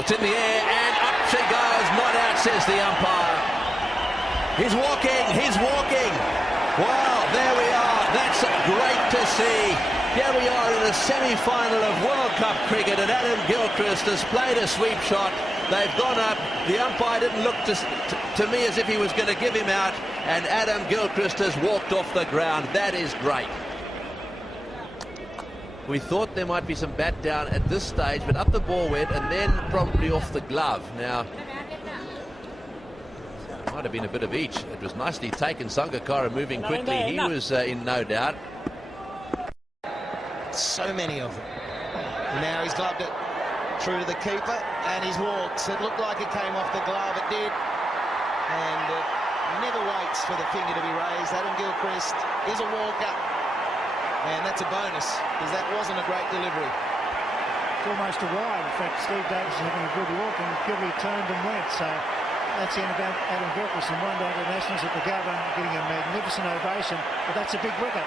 It's in the air, and up she goes. Not out, says the umpire. He's walking, he's walking. Wow, there we are. That's great to see. Here we are in the semi-final of World Cup cricket, and Adam Gilchrist has played a sweep shot. They've gone up. The umpire didn't look to me as if he was going to give him out, and Adam Gilchrist has walked off the ground. That is great. We thought there might be some bat down at this stage, but up the ball went and then probably off the glove. Now, might have been a bit of each. It was nicely taken. Sangakkara moving quickly. He was in no doubt. So many of them. Now he's gloved it through to the keeper, and he's walked. It looked like it came off the glove. It did. And never waits for the finger to be raised. Adam Gilchrist is a walker. And that's a bonus, because that wasn't a great delivery. It's almost a wide. In fact, Steve Davis is having a good look, and Gilby turned and went. So that's the end about Adam Gilchrist, and one day to the Nationals at the Gabba, getting a magnificent ovation. But that's a big wicket.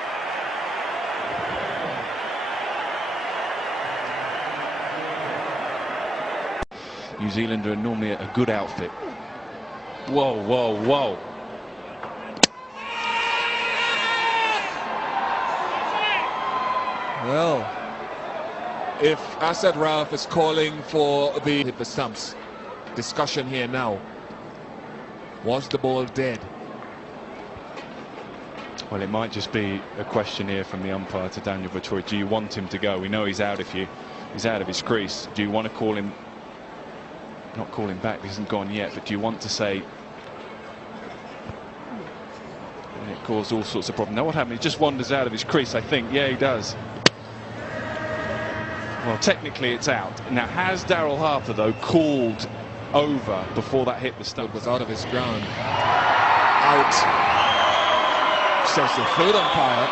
New Zealand are normally a good outfit. Whoa, whoa, whoa. Well, if Asad Rauf is calling for the hit the stumps, discussion here now. Was the ball dead? Well, it might just be a question here from the umpire to Daniel Vettori. Do you want him to go? We know he's out of his crease. Do you want to call him? Not call him back. He hasn't gone yet. But do you want to say? And it caused all sorts of problems. Now what happened? He just wanders out of his crease, I think. Yeah, he does. Well, technically it's out. Now, has Daryl Harper, though, called over before that hit the stump? It was out of his ground. Out, says the third umpire.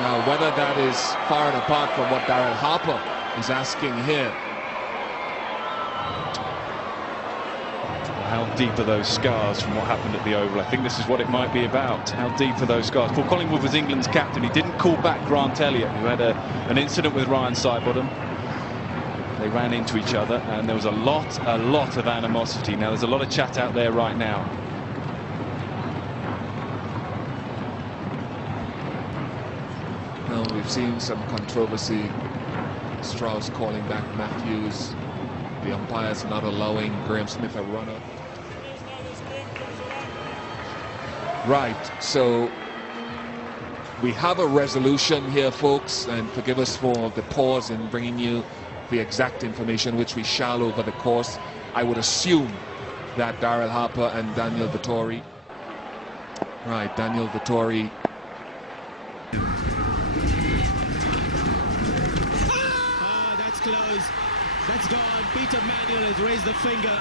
Now, whether that is far and apart from what Daryl Harper is asking here. How deep are those scars from what happened at the Oval? I think this is what it might be about. How deep are those scars? Paul Collingwood was England's captain. He didn't call back Grant Elliott, who had an incident with Ryan Sidebottom. They ran into each other, and there was a lot of animosity. Now, there's a lot of chat out there right now. Now, we've seen some controversy. Strauss calling back Matthews. The umpires not allowing Graham Smith a runner. Right, so we have a resolution here, folks, and forgive us for the pause in bringing you the exact information, which we shall over the course. I would assume that Daryl Harper and Daniel Vettori. Right, Daniel Vettori. That's close. That's gone. Peter Manuel has raised the finger.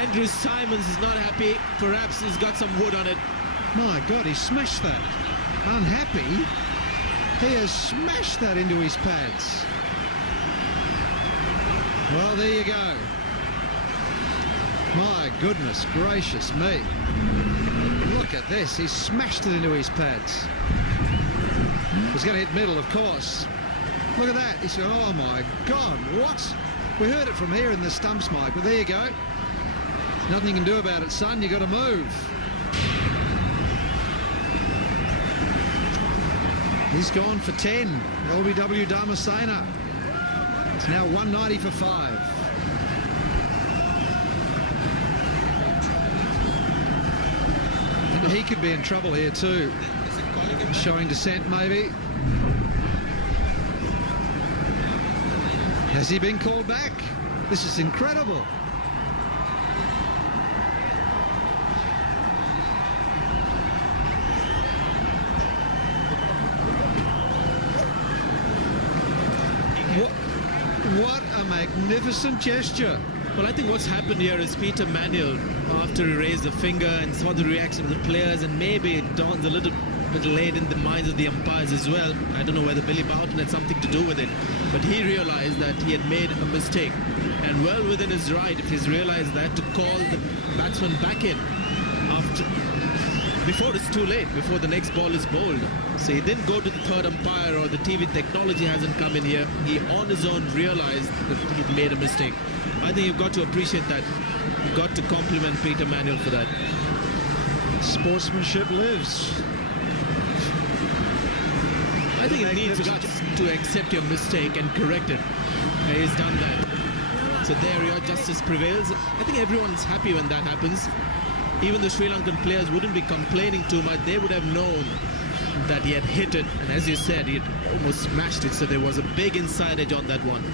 Andrew Simons is not happy. Perhaps he's got some wood on it. My God, he smashed that. Unhappy? He has smashed that into his pads. Well, there you go. My goodness gracious me. Look at this. He's smashed it into his pads. He's going to hit middle, of course. Look at that. He's going, oh my God, what? We heard it from here in the stumps, Mike, but there you go. Nothing you can do about it, son. You got to move. He's gone for 10. LBW Dharmasena. It's now 190 for 5. And he could be in trouble here too. Showing dissent, maybe. Has he been called back? This is incredible. What a magnificent gesture. Well, I think what's happened here is Peter Manuel, after he raised the finger and saw the reaction of the players, and maybe it dawns a little bit late in the minds of the umpires as well. I don't know whether Billy Boughton had something to do with it, but he realized that he had made a mistake, and well within his right, if he's realized that, to call the batsman back in after before it's too late, before the next ball is bowled. So he didn't go to the third umpire or the TV technology hasn't come in here. He on his own realized that he'd made a mistake. I think you've got to appreciate that. You've got to compliment Peter Manuel for that. Sportsmanship lives. I think it needs guts to accept your mistake and correct it. And he's done that. So there your justice prevails. I think everyone's happy when that happens. Even the Sri Lankan players wouldn't be complaining too much. They would have known that he had hit it. And as you said, he had almost smashed it. So there was a big inside edge on that one.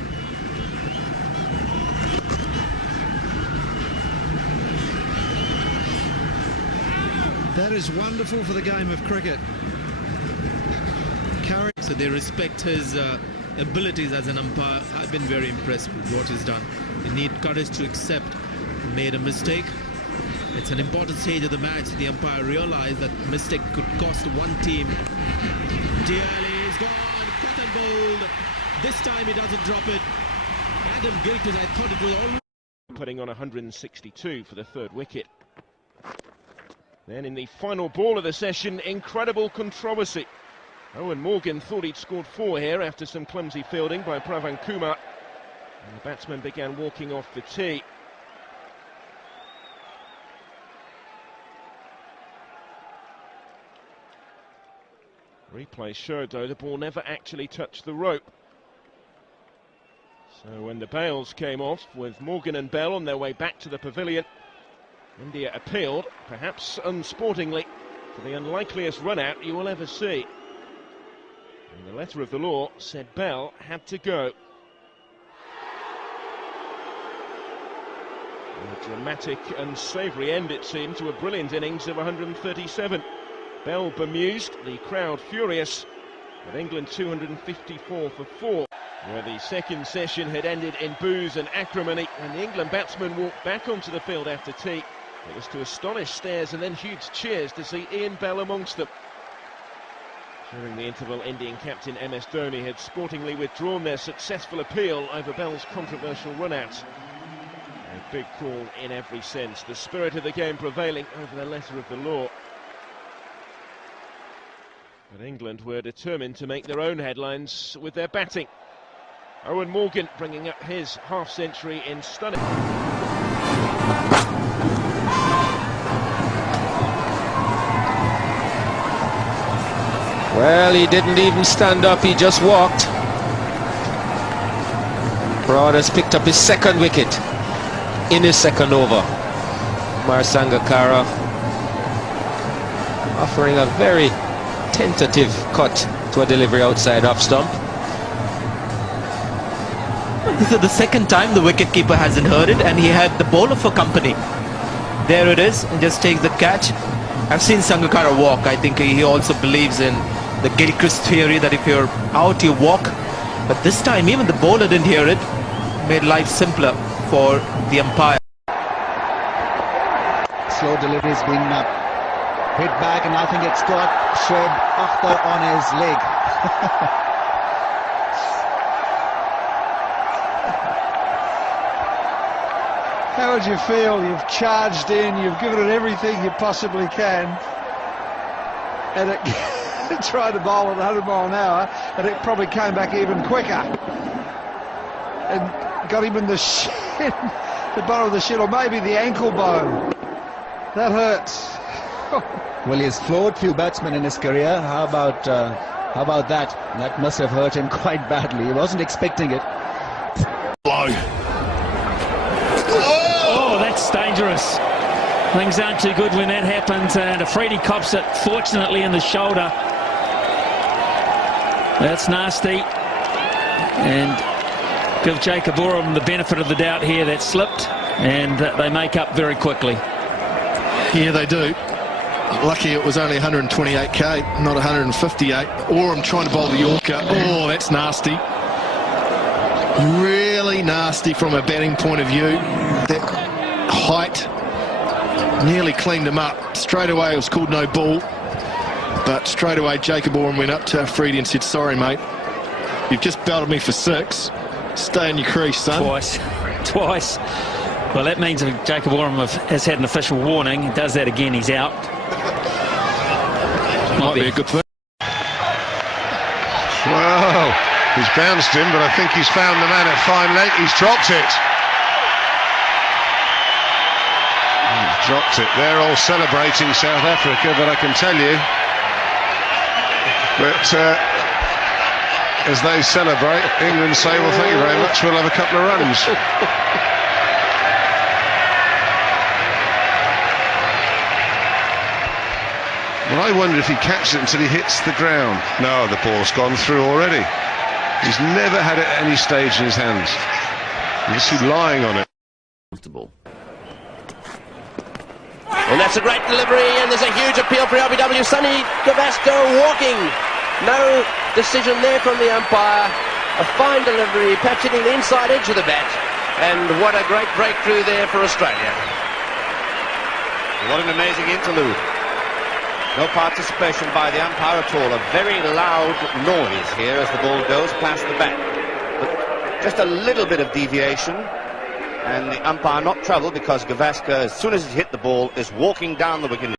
That is wonderful for the game of cricket. So they respect his abilities as an umpire. I've been very impressed with what he's done. You need courage to accept he made a mistake. It's an important stage of the match. The umpire realized that mistake could cost one team dearly. He's gone, cut and bowled. This time he doesn't drop it. Adam Gilchrist, I thought it was already putting on 162 for the third wicket. Then in the final ball of the session, incredible controversy. Owen Morgan thought he'd scored 4 here after some clumsy fielding by Pravan Kumar. And the batsman began walking off the tee. Replay showed, though, the ball never actually touched the rope. So when the bails came off, with Morgan and Bell on their way back to the pavilion, India appealed, perhaps unsportingly, for the unlikeliest run-out you will ever see. And the letter of the law said Bell had to go. A dramatic and savoury end, it seemed, to a brilliant innings of 137. Bell bemused, the crowd furious, with England 254 for 4, where the second session had ended in boos and acrimony, and the England batsmen walked back onto the field after tea. It was to astonished stares and then huge cheers to see Ian Bell amongst them. During the interval, Indian captain MS Dhoni had sportingly withdrawn their successful appeal over Bell's controversial run-out. A big call in every sense, the spirit of the game prevailing over the letter of the law. But England were determined to make their own headlines with their batting. Owen Morgan bringing up his half-century in stunning... Well, he didn't even stand up, he just walked. Broad has picked up his second wicket in his second over. Kumar Sangakkara offering a very tentative cut to a delivery outside off stump. This is the second time the wicketkeeper hasn't heard it, and he had the bowler for company. There it is, and just takes the catch. I've seen Sangakkara walk. I think he also believes in the Gilchrist theory that if you're out, you walk. But this time, even the bowler didn't hear it. Made life simpler for the umpire. Slow delivery's been hit back, and I think it's got Shoaib Akhtar on his leg. How would you feel? You've charged in, you've given it everything you possibly can, and it tried to bowl at 100 mile an hour, and it probably came back even quicker and got him in the shin, the bottom of the shin, or maybe the ankle bone. That hurts. Well, he's floored few batsmen in his career. How about that? That must have hurt him quite badly. He wasn't expecting it. Low. Oh, that's dangerous. Things aren't too good when that happens, and Afridi cops it, fortunately, in the shoulder. That's nasty. And give Jacob Oram the benefit of the doubt here. That slipped, and they make up very quickly. Yeah, they do. Lucky it was only 128k, not 158. Oram trying to bowl the Yorker. Oh, that's nasty. Really nasty from a batting point of view. That height nearly cleaned him up. Straight away it was called no ball. But straight away Jacob Oram went up to Afridi and said, sorry mate, you've just belted me for 6. Stay in your crease, son. Twice. Well, that means that Jacob Oram has had an official warning. He does that again, he's out. Might be a good thing. Well, he's bounced him, but I think he's found the man at fine leg. He's dropped it. He's dropped it. They're all celebrating South Africa, but I can tell you that as they celebrate, England say, well, thank you very much, we'll have a couple of runs. Well, I wonder if he catches it until he hits the ground. No, the ball's gone through already. He's never had it at any stage in his hands. You see lying on it. And that's a great delivery, and there's a huge appeal for LBW. Sonny Gavasco walking. No decision there from the umpire. A fine delivery, perhaps hitting the inside edge of the bat. And what a great breakthrough there for Australia. What an amazing interlude. No participation by the umpire at all. A very loud noise here as the ball goes past the bat. But just a little bit of deviation. And the umpire not troubled because Gavasca, as soon as he hit the ball, is walking down the wicket.